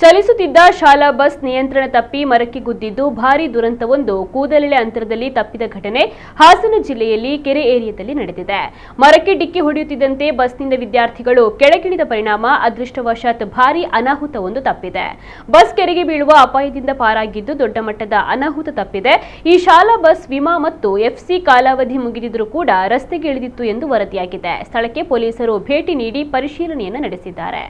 ಚಲಿಸುತ್ತಿದ್ದ ಶಾಲಾ ಬಸ್ ನಿಯಂತ್ರಣ ತಪ್ಪಿ ಮರಕ್ಕೆ ಗುದ್ದಿದ್ದು ಭಾರೀ ದುರಂತವೊಂದು ಕೂದಲೆಳೆ ಅಂತರದಲ್ಲಿ ತಪ್ಪಿದ ಘಟನೆ ಹಾಸನ ಜಿಲ್ಲೆಯಲ್ಲಿ ಕೆರೆ ಏರಿಯಾದಲ್ಲಿ ನಡೆದಿದೆ. ಮರಕ್ಕೆ ಡಿಕ್ಕಿ ಹೊಡೆಯುತ್ತಿದ್ದಂತೆ ಬಸ್ನಿಂದ ವಿದ್ಯಾರ್ಥಿಗಳು ಕೆಳಗಿಳಿದ ಪರಿಣಾಮ ಅದೃಷ್ಟವಶಾತ್ ಭಾರೀ ಅನಾಹುತವೊಂದು ತಪ್ಪಿದೆ. ಬಸ್ ಕೆರೆಗೆ ಬೀಳುವ ಅಪಾಯದಿಂದ ಪಾರಾಗಿದ್ದು ದೊಡ್ಡ ಮಟ್ಟದ ಅನಾಹುತ ತಪ್ಪಿದೆ. ಈ ಶಾಲಾ ಬಸ್ ವಿಮಾ ಮತ್ತು ಎಫ್ಸಿ ಕಾಲಾವಧಿ ಮುಗಿದಿದ್ದರೂ ಕೂಡ ರಸ್ತೆಗೆ ಇಳಿದಿತ್ತು ಎಂದು ವರದಿಯಾಗಿದೆ. ಸ್ಥಳಕ್ಕೆ ಪೊಲೀಸರು ಭೇಟಿ ನೀಡಿ ಪರಿಶೀಲನೆಯನ್ನು ನಡೆಸಿದ್ದಾರೆ.